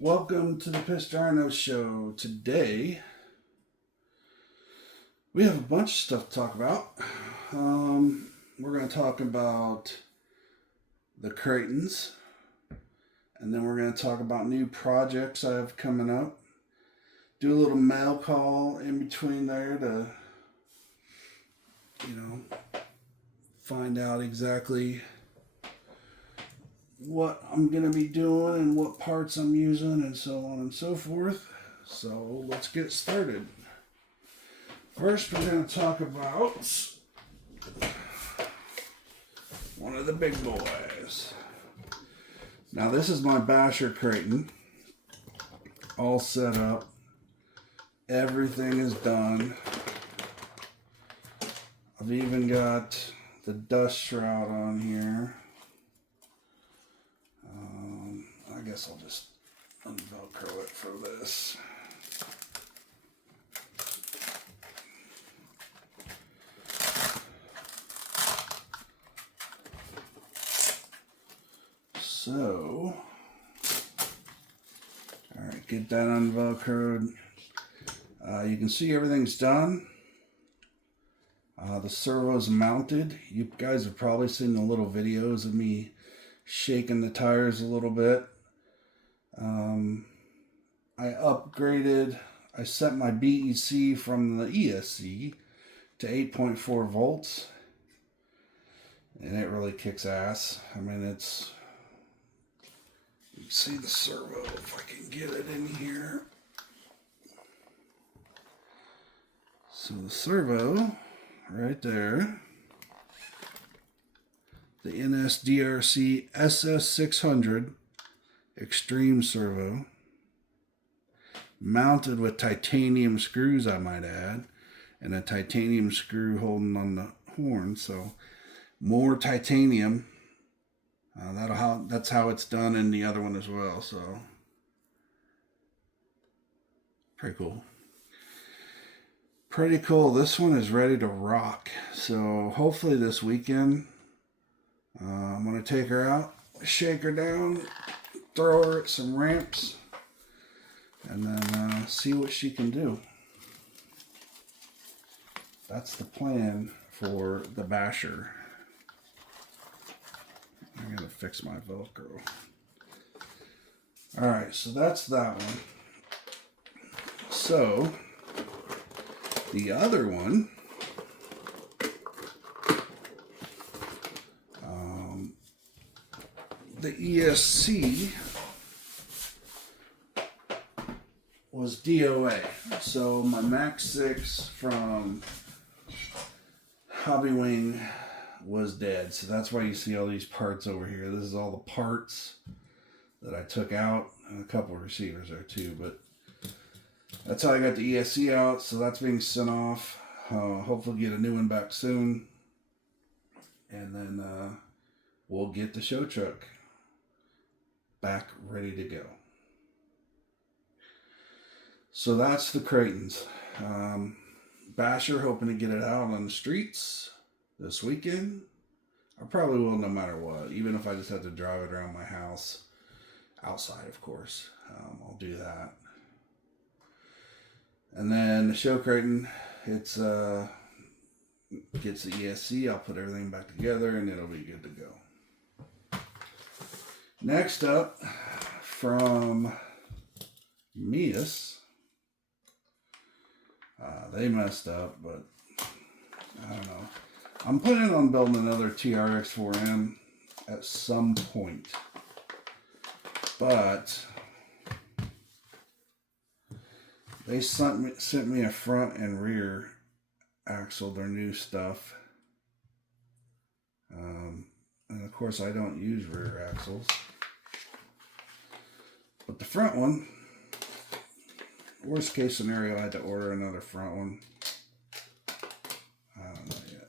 Welcome to the Pissed Rhino Show. Today, we have a bunch of stuff to talk about. We're going to talk about the Kratons, and then we're going to talk about new projects I have coming up. Do a little mail call in between there to, find out exactly what I'm going to be doing and what parts I'm using and so on and so forth. So let's get started. First, we're going to talk about one of the big boys. Now, this is my basher Kraton. All set up. Everything is done. I've even got the dust shroud on here. I guess I'll just unvelcro it for this. So, alright, get that unvelcroed. You can see everything's done. The servo's mounted. You guys have probably seen the little videos of me shaking the tires a little bit. I set my BEC from the ESC to 8.4 volts. And it really kicks ass. I mean, you can see the servo if I can get it in here. So the servo, right there. The NSDRC SS600 Extreme Servo, mounted with titanium screws, I might add, and a titanium screw holding on the horn. So more titanium. That's how it's done in the other one as well. So pretty cool. Pretty cool. This one is ready to rock. So hopefully this weekend, I'm going to take her out, shake her down, throw her at some ramps, and then see what she can do. That's the plan for the basher. I'm going to fix my Velcro. Alright, so that's that one. So, the other one, the ESC was DOA. So my Max 6 from Hobby Wing was dead. So that's why you see all these parts over here. This is all the parts that I took out, and a couple of receivers there too. But that's how I got the ESC out. So that's being sent off. Hopefully get a new one back soon. And then we'll get the show truck back ready to go. So that's the Kratons. Basher, hoping to get it out on the streets this weekend. I probably will no matter what, even if I just have to drive it around my house, outside of course. I'll do that. And then the show Kraton, it's gets the ESC. I'll put everything back together and it'll be good to go. Next up, from Mias, they messed up, but I don't know. I'm planning on building another Trx4m at some point, but they sent me a front and rear axle, their new stuff. And of course I don't use rear axles. But the front one, worst case scenario, I had to order another front one. I don't know yet.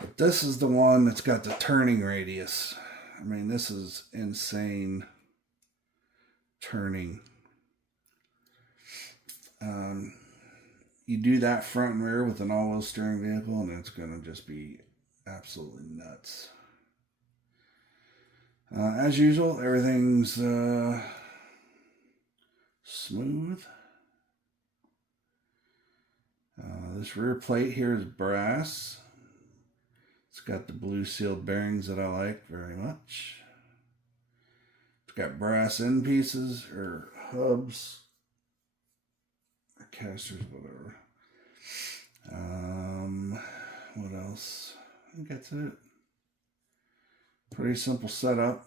But this is the one that's got the turning radius. I mean, this is insane turning. You do that front and rear with an all-wheel steering vehicle, and it's going to just be absolutely nuts. As usual, everything's smooth. This rear plate here is brass. It's got the blue sealed bearings that I like very much. It's got brass end pieces or hubs or casters, whatever. What else? I think that's it. Pretty simple setup.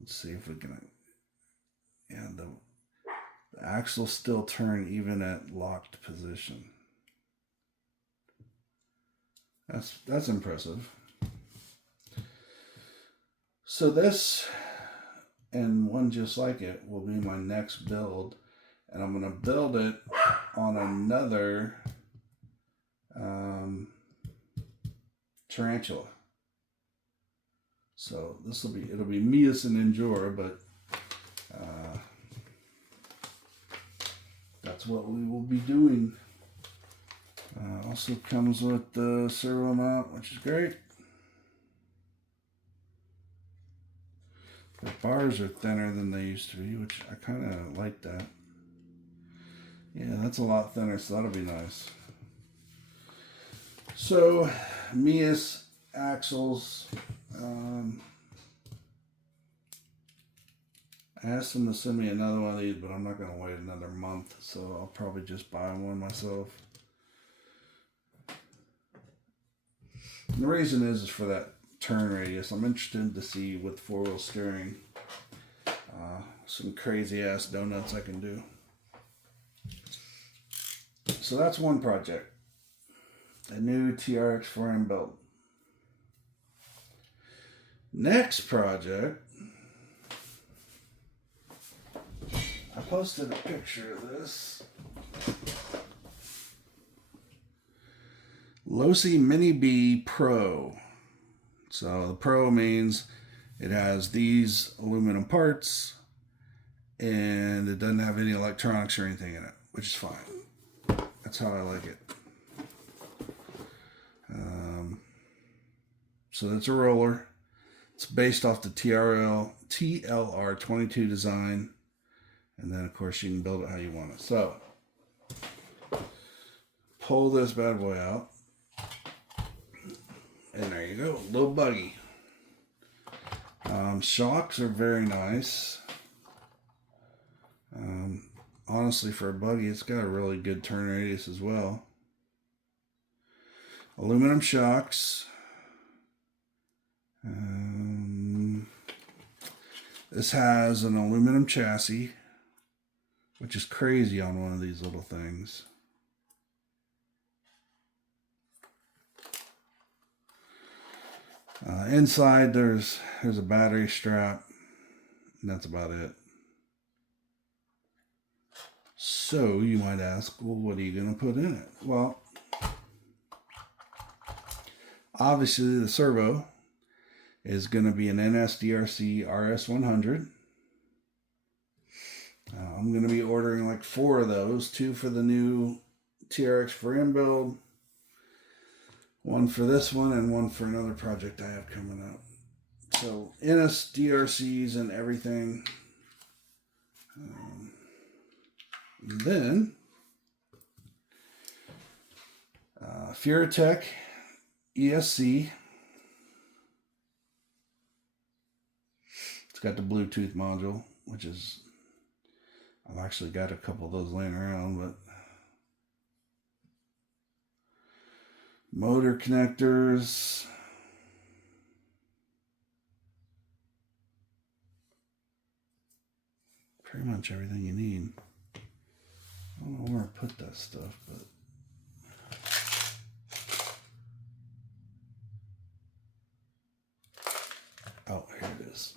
Let's see if we can. Yeah, the axles still turn even at locked position. That's impressive. So this and one just like it will be my next build, and I'm going to build it on another Tarantula. So it'll be Mias and Injora, but that's what we will be doing. Also comes with the servo mount, which is great. The bars are thinner than they used to be, which I kind of like that. Yeah, that's a lot thinner, so that'll be nice. So, Mias axles. I asked them to send me another one of these, but I'm not going to wait another month, so I'll probably just buy one myself. And the reason is for that turn radius. I'm interested to see with four-wheel steering some crazy ass donuts I can do. So that's one project. A new TRX4m build. Next project, I posted a picture of this. Losi Mini-B Pro. So the Pro means it has these aluminum parts and it doesn't have any electronics or anything in it, which is fine. That's how I like it. So that's a roller. It's based off the TLR22 design. And then, of course, you can build it how you want it. So, pull this bad boy out. And there you go, little buggy. Shocks are very nice. Honestly, for a buggy, it's got a really good turn radius as well. Aluminum shocks. This has an aluminum chassis, which is crazy on one of these little things. Inside there's a battery strap, and that's about it. So you might ask, well, what are you going to put in it? Well, obviously the servo is going to be an NSDRC RS100. I'm going to be ordering like 4 of those, 2 for the new TRX4m build, 1 for this one, and 1 for another project I have coming up. So NSDRCs and everything. Then Furatech ESC. It's got the Bluetooth module, which is, I've actually got a couple of those laying around, but motor connectors, pretty much everything you need. I don't know where I put that stuff, but oh, here it is.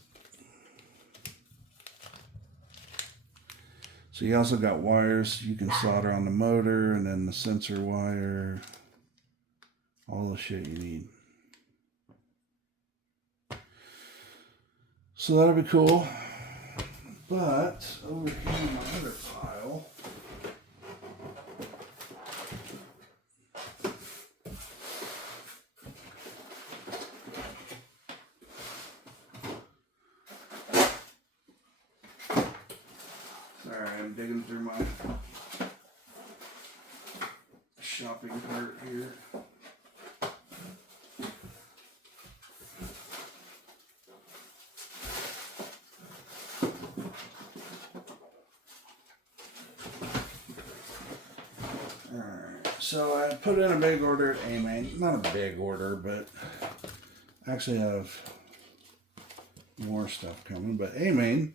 So you also got wires you can solder on the motor, and then the sensor wire, all the shit you need. So that'll be cool. But over here in my other pile, sorry, I'm digging through my shopping cart here. So I put in a big order at A-Main. Not a big order, but I actually have more stuff coming. But A-Main,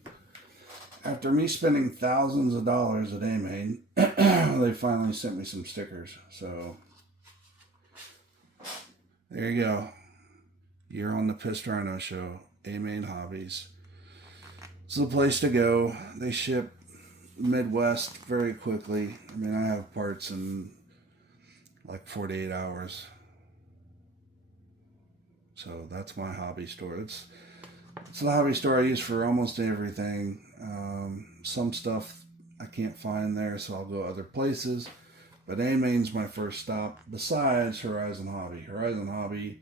after me spending thousands of dollars at A-Main, they finally sent me some stickers. So there you go. You're on the Pissed Rhino show. A-Main Hobbies. It's the place to go. They ship Midwest very quickly. I mean, I have parts in like 48 hours. So that's my hobby store. It's the hobby store I use for almost everything. Some stuff I can't find there, so I'll go other places. But A-Main's my first stop, besides Horizon Hobby. Horizon Hobby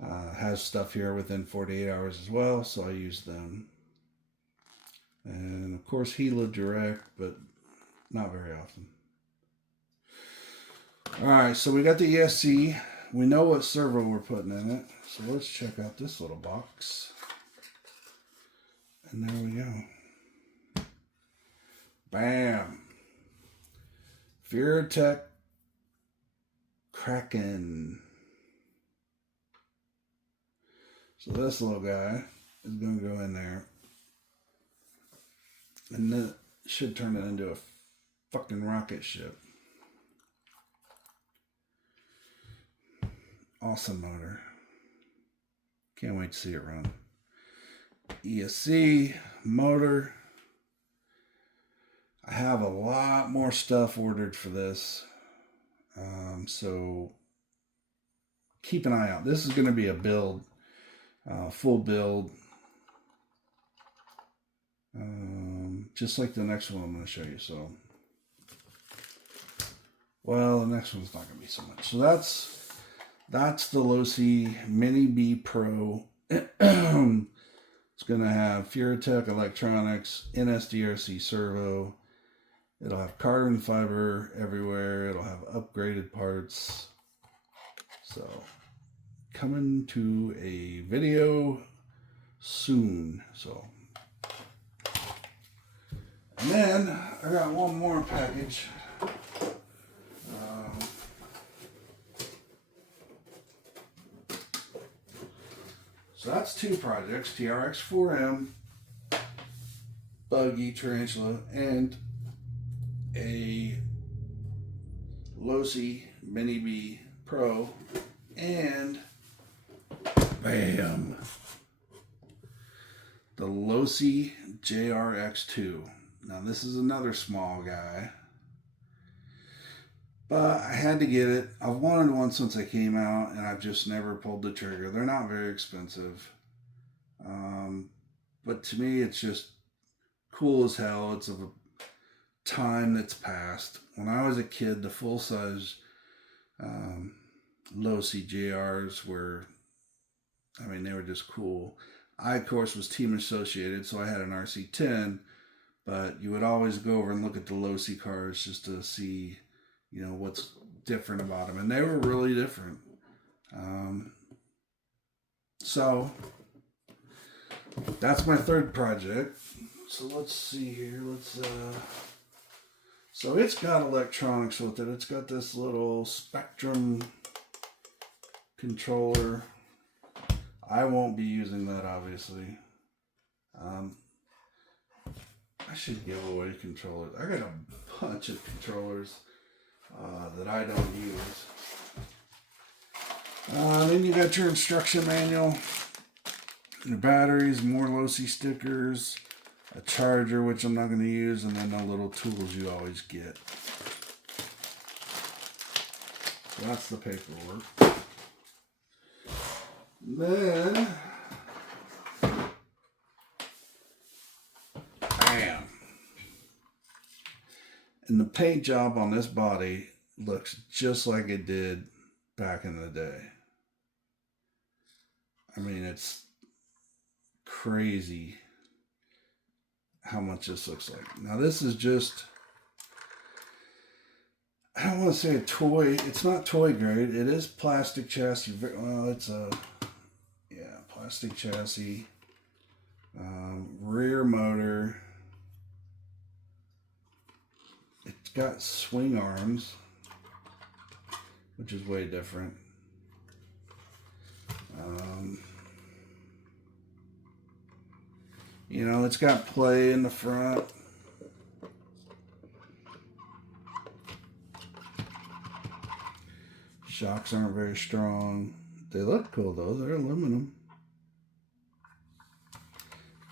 has stuff here within 48 hours as well, so I use them. And of course Gila Direct, but not very often. Alright, so we got the ESC. We know what servo we're putting in it. So let's check out this little box. And there we go. Bam! Furatech Kraton. So this little guy is going to go in there. And then it should turn it into a fucking rocket ship. Awesome motor. Can't wait to see it run. ESC, motor. I have a lot more stuff ordered for this. So keep an eye out. This is going to be a build. Full build. Just like the next one I'm going to show you. So, well, the next one's not going to be so much. So that's the Losi Mini-B Pro. It's going to have Furatech electronics, NSDRC servo. It'll have carbon fiber everywhere. It'll have upgraded parts. So, coming to a video soon. So, and then I got one more package. So that's two projects, Trx4m, buggy tarantula, and a Losi Mini-B Pro, and bam, the Losi Jrx2. Now this is another small guy, but I had to get it. I've wanted one since I came out, and I've just never pulled the trigger. They're not very expensive. But to me, it's just cool as hell. It's of a time that's passed. When I was a kid, the full-size Losi JRs were, I mean, they were just cool. I, of course, was team associated, so I had an RC10, but you would always go over and look at the Losi cars just to see, you know, what's different about them. And they were really different. So that's my third project. So let's see here. So it's got electronics with it. It's got this little Spectrum controller. I won't be using that, obviously. I should give away controllers. I got a bunch of controllers that I don't use. Then you got your instruction manual, your batteries, more Losi stickers, a charger, which I'm not going to use, and then the little tools you always get. So that's the paperwork. Then, And the paint job on this body looks just like it did back in the day. I mean, it's crazy how much this looks like. Now this is just, I don't want to say a toy. It's not toy grade. It is plastic chassis. Well, it's a, yeah, plastic chassis. Rear motor. It's got swing arms, which is way different. You know, it's got play in the front. Shocks aren't very strong. They look cool though, they're aluminum.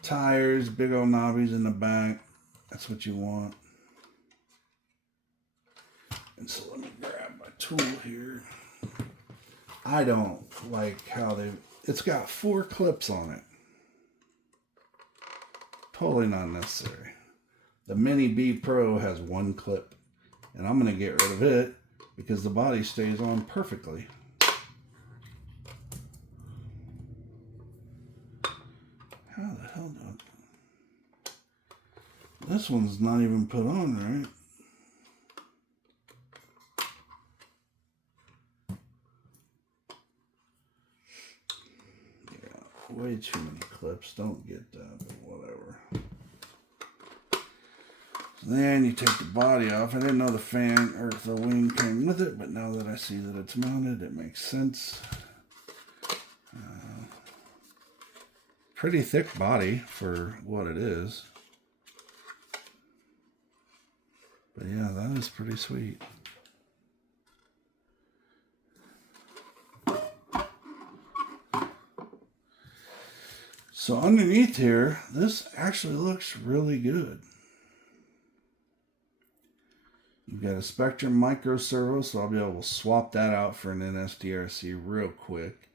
Tires, big old knobbies in the back. That's what you want. And so let me grab my tool here. I don't like how it's got 4 clips on it. Totally not necessary. The Mini-B Pro has 1 clip, and I'm going to get rid of it because the body stays on perfectly. How the hell do this one's not even put on, right? Way too many clips. Don't get that, but whatever. So then you take the body off. I didn't know the fan or the wing came with it, but now that I see that it's mounted, it makes sense. Pretty thick body for what it is. But yeah, that is pretty sweet. So underneath here, this actually looks really good. You've got a Spectrum micro servo, so I'll be able to swap that out for an NSDRC real quick.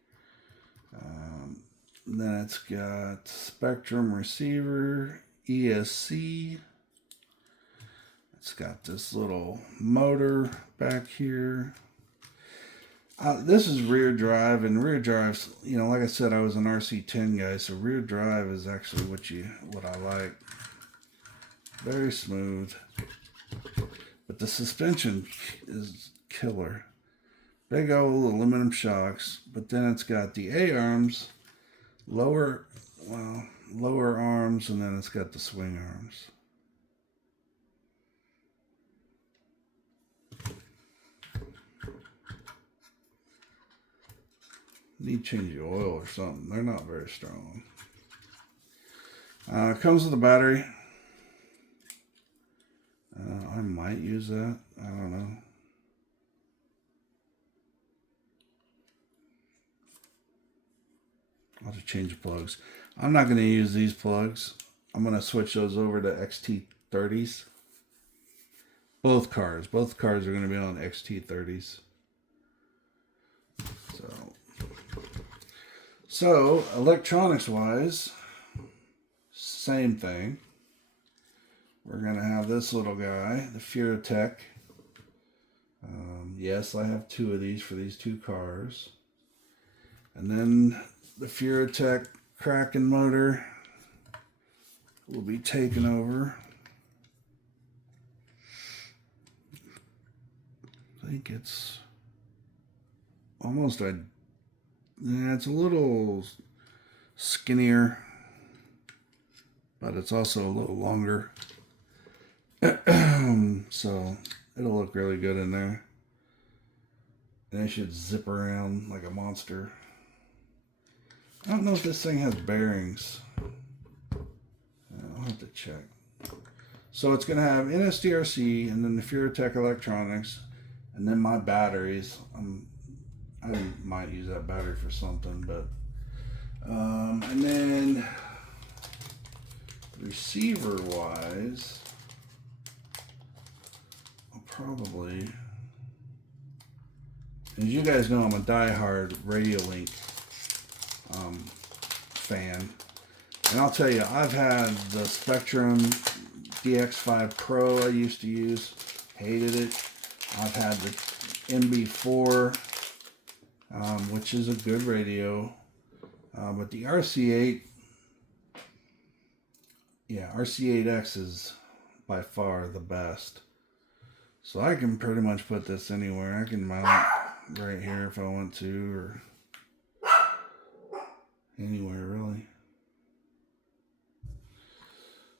Then it's got Spectrum receiver, ESC. It's got this little motor back here. This is rear drive, and rear drives, you know, like I said, I was an RC10 guy, so rear drive is actually what I like. Very smooth. But the suspension is killer. Big old aluminum shocks, but then it's got the A-arms, lower arms, and then it's got the swing arms. Need to change the oil or something. They're not very strong. It comes with a battery. I might use that. I don't know. I'll just change the plugs. I'm not going to use these plugs. I'm going to switch those over to XT30s. Both cars are going to be on XT30s. So electronics wise, same thing. We're going to have this little guy, the Furatech. Yes, I have 2 of these for these 2 cars. And then the Furatech Kraken motor will be taken over. I think it's almost yeah, it's a little skinnier, but it's also a little longer. So it'll look really good in there. And it should zip around like a monster. I don't know if this thing has bearings. I'll have to check. So it's going to have NSDRC and then the Furatech electronics and then my batteries. I might use that battery for something, but and then receiver wise, I'll probably, as you guys know, I'm a diehard Radiolink fan, and I'll tell you, I've had the Spectrum DX5 Pro I used to use. Hated it. I've had the MB4, which is a good radio. But the RC8, yeah, RC8X is by far the best. So I can pretty much put this anywhere. I can mount it right here if I want to, or anywhere really.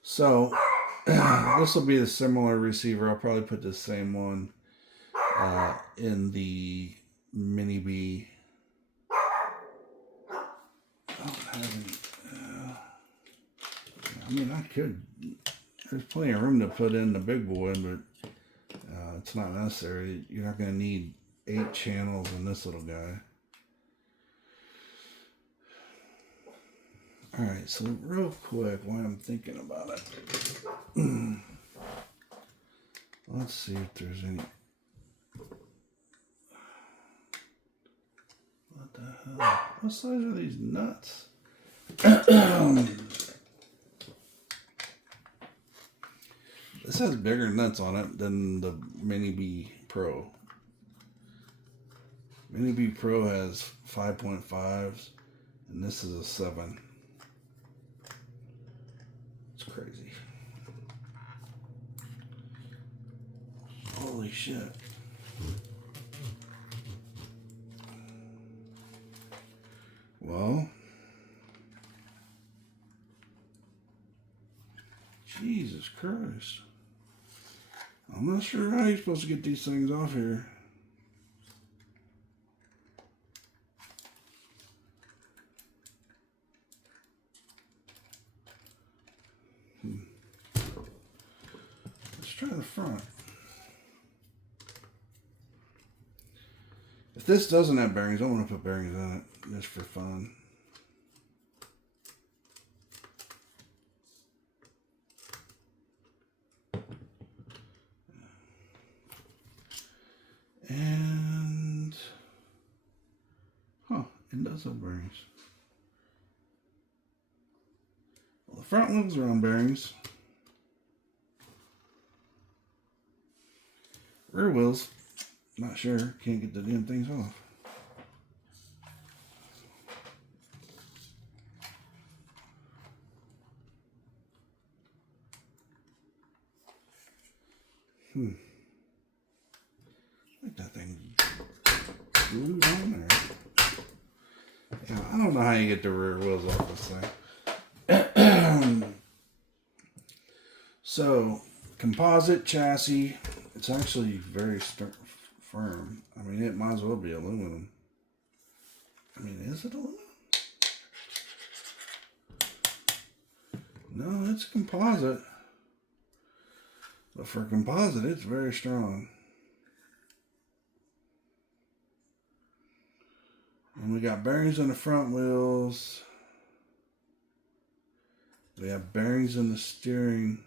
So this will be a similar receiver. I'll probably put the same one in the Mini-B. I don't have any. I mean, I could. There's plenty of room to put in the big boy, but it's not necessary. You're not going to need 8 channels in this little guy. Alright, so real quick, while I'm thinking about it, let's see if there's any. What the hell? What size are these nuts? This has bigger nuts on it than the Mini-B Pro. Mini-B Pro has 5.5s, and this is a 7. It's crazy. Holy shit. Well, Jesus Christ. I'm not sure how you're supposed to get these things off here. Let's try the front. If this doesn't have bearings, I want to put bearings on it just for fun. And, it does have bearings. Well, the front wheels are on bearings. Rear wheels, not sure. Can't get the damn things off. Like that thing glued on there. Yeah, I don't know how you get the rear wheels off this thing. So, composite chassis. It's actually very firm. I mean, it might as well be aluminum. I mean, is it aluminum? No, it's composite. But for composite, it's very strong. And we got bearings on the front wheels. We have bearings in the steering.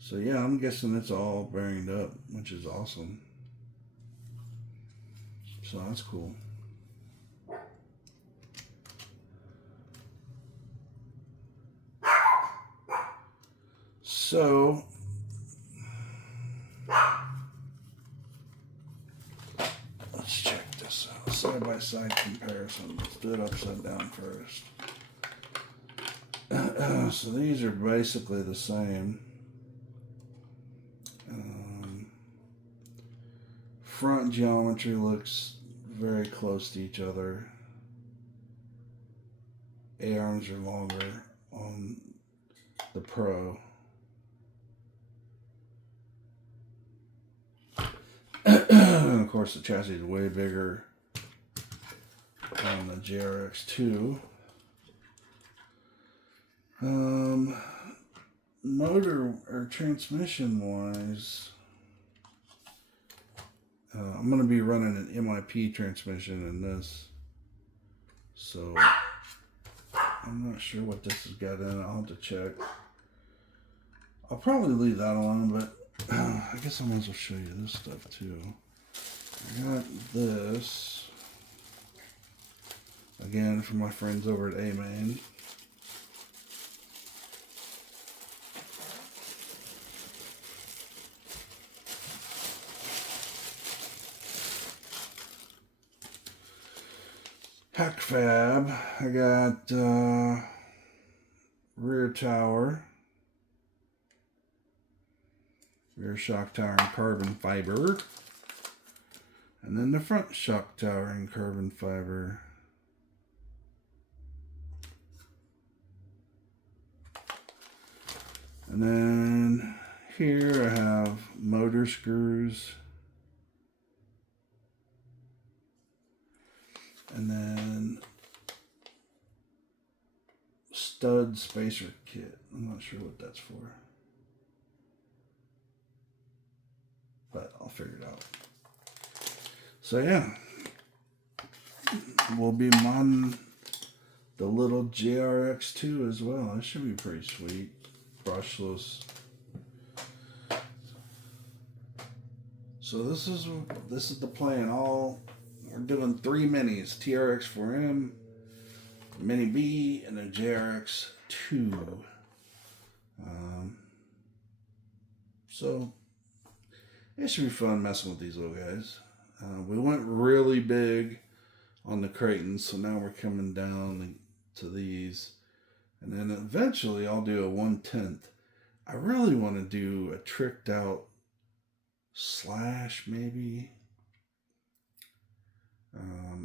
So yeah, I'm guessing it's all bearinged up, which is awesome. So that's cool. So let's check this out. Side by side comparison. Let's do it upside down first. So these are basically the same. Front geometry looks very close to each other. A-arms are longer on the Pro. And of course the chassis is way bigger on the Jrx2. Motor or transmission wise, I'm going to be running an MIP transmission in this, so I'm not sure what this has got in it. I'll have to check. I'll probably leave that alone, but I guess I might as well show you this stuff too. I got this, again, from my friends over at A-Main. Pack Fab. I got rear tower, rear shock tower in carbon fiber, and then the front shock tower in carbon fiber. And then here I have motor screws. And then stud spacer kit. I'm not sure what that's for, but I'll figure it out. So yeah, we'll be modding the little Jrx2 as well. That should be pretty sweet. Brushless. So this is the plan. We're doing 3 minis: Trx4m, Mini-B, and a Jrx2. So it should be fun messing with these little guys. We went really big on the Kratons, so now we're coming down to these. And then eventually I'll do a 1/10. I really want to do a tricked out slash maybe.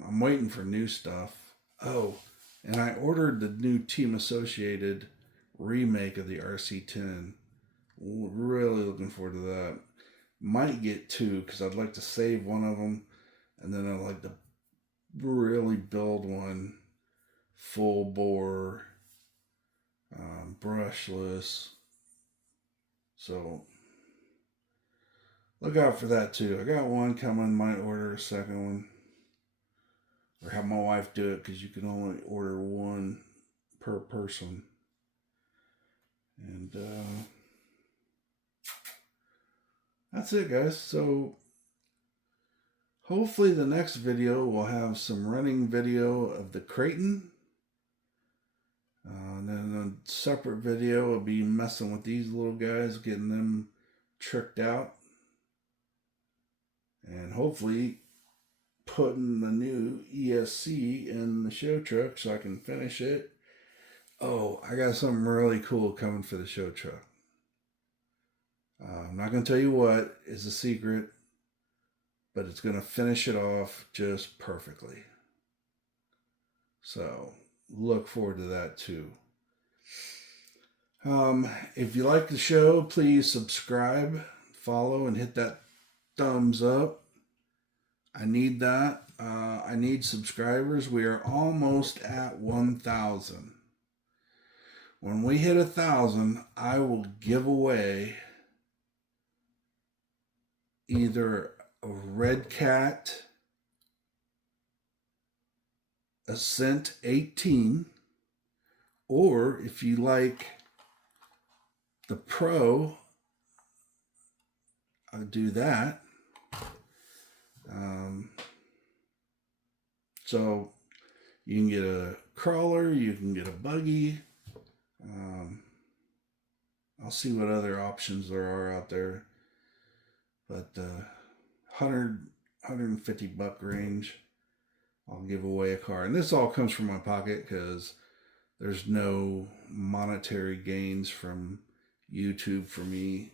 I'm waiting for new stuff. Oh, and I ordered the new Team Associated remake of the RC10. Really looking forward to that. Might get 2 because I'd like to save one of them, and then I'd like to really build one full bore, brushless. So look out for that too. I got one coming. Might order a second one, or have my wife do it because you can only order one per person. And that's it, guys. So hopefully the next video will have some running video of the Kraton. And then a separate video will be messing with these little guys, getting them tricked out. And hopefully putting the new ESC in the show truck so I can finish it. Oh, I got something really cool coming for the show truck. I'm not going to tell you what, it's a secret, but it's going to finish it off just perfectly. So look forward to that too. If you like the show, please subscribe, follow, and hit that thumbs up. I need that. I need subscribers. We are almost at 1,000. When we hit 1,000, I will give away either a Red Cat Ascent 18, or if you like the Pro, I'll do that. So you can get a crawler, you can get a buggy. I'll see what other options there are out there. But 150 buck range, I'll give away a car. And this all comes from my pocket because there's no monetary gains from YouTube for me.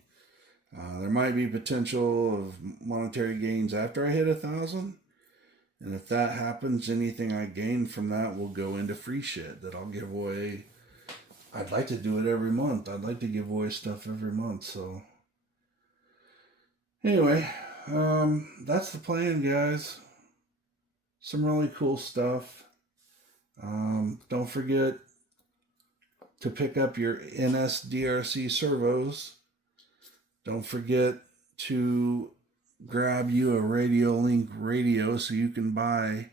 There might be potential of monetary gains after I hit 1,000. And if that happens, anything I gain from that will go into free shit that I'll give away. I'd like to do it every month. I'd like to give away stuff every month. So anyway, that's the plan, guys. Some really cool stuff. Don't forget to pick up your NSDRC servos. Don't forget to grab you a Radiolink radio so you can buy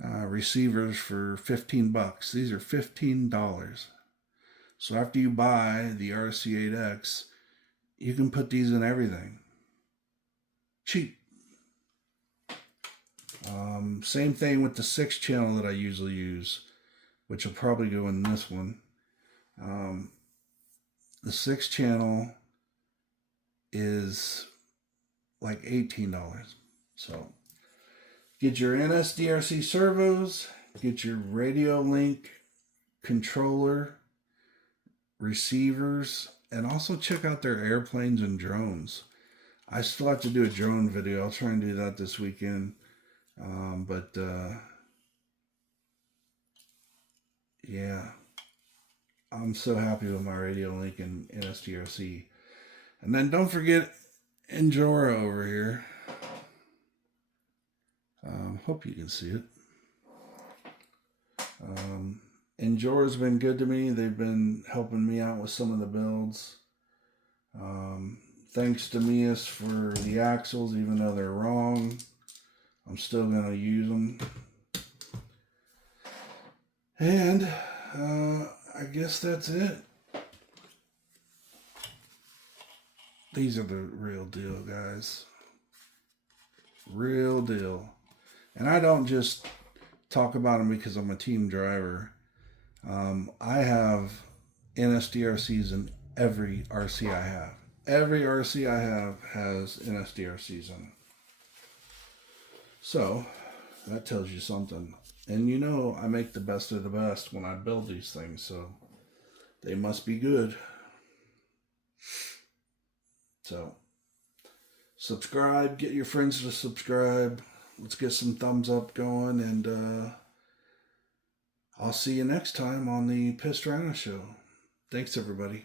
receivers for 15 bucks. These are $15. So after you buy the RC8X, you can put these in everything. Cheap. Same thing with the 6-channel that I usually use, which will probably go in this one. The 6-channel is like $18. So get your NSDRC servos, Get your Radiolink controller, receivers, and also check out their airplanes and drones. I still have to do a drone video. I'll try and do that this weekend. Yeah, I'm so happy with my Radiolink and NSDRC. And then don't forget Injora over here. Hope you can see it. Injora's been good to me. They've been helping me out with some of the builds. Thanks to Mias for the axles, even though they're wrong. I'm still going to use them. And I guess that's it. These are the real deal, guys. Real deal. And I don't just talk about them because I'm a team driver. I have NSDRCs in every RC I have. Every RC I have has NSDRCs in it. So, that tells you something. And you know I make the best of the best when I build these things, so they must be good. So, subscribe, get your friends to subscribe. Let's get some thumbs up going, and I'll see you next time on the Pissed Rhino Show. Thanks, everybody.